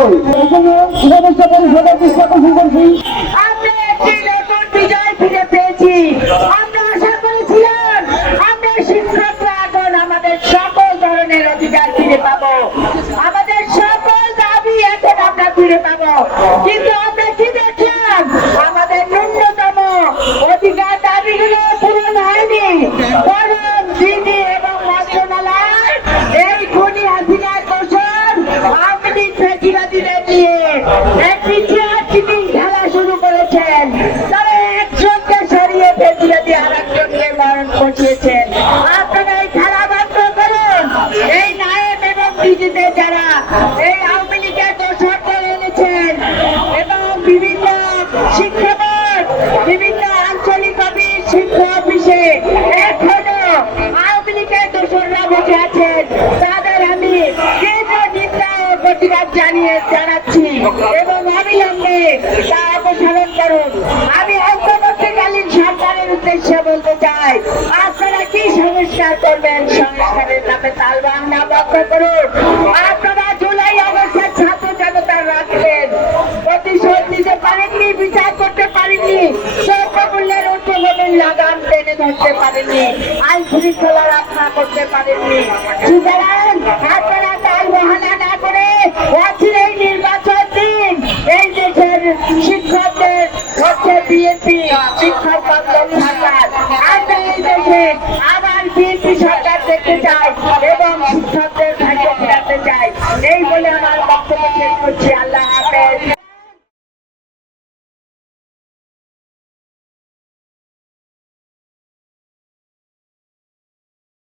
করি উপদেষ্টা পরিষদের দৃষ্টি আকর্ষণ করছি। আমরা একটি নতুন বিজয় ফিরে পেয়েছি। আমরা আশা করেছিলাম আমরা শিক্ষকরা এখন আমাদের সকল ধরনের অধিকার ফিরে পাবো, আমাদের সকল দাবি এখন আমরা ফিরে পাবো, কিন্তু আমরা কি দেখলাম আমাদের ন্যূনতম অধিকার দাবিগুলো পূরণ হয়নি। বরং দিদি এবং মন্ত্রণালয় এই খুনি হাসিনার দোষর আওয়ামী লীগ ফ্যাসিবাদীদের নিয়ে একটি চেয়ার চিটিং খেলা শুরু করেছেন। তারা একজনকে সরিয়ে ফ্যাসিবাদী আর একজনকে মরণ ঘটিয়েছেন। আপনারা এই খেলা বন্ধ করুন। এই নায়েব এবং দিদিতে যারা এই আওয়ামী লীগের দোষরদের এনেছেন এবং বিভিন্ন শিক্ষক বিভিন্ন আঞ্চলিক অফিস শিক্ষা অফিসে এখনো আওয়ামী লীগের দোষররা বসে আছেন, তাদের আমি তীব্র নিন্দা ও প্রতিবাদ জানাচ্ছি এবং অবিলম্বে তা অপসারণ করুন। আমি অন্তর্বর্তীকালীন সরকারের উদ্দেশ্যে বলতে চাই, আপনারা কি সংস্কার করবেন? সংস্কারের নামে তালবাহানা বন্ধ করুন। আপনারা জুলাই অগস্টের ছাত্র জনতার রাখবেন, প্রতিশোধ নিতে পারেননি, বিচার করতে পারেননি, দ্রব্যমূল্যের ঊর্ধ্বগতির লাগাম টেনে ধরতে পারেননি, আইন শৃঙ্খলা রক্ষা করতে পারেননি। সুতরাং আপনারা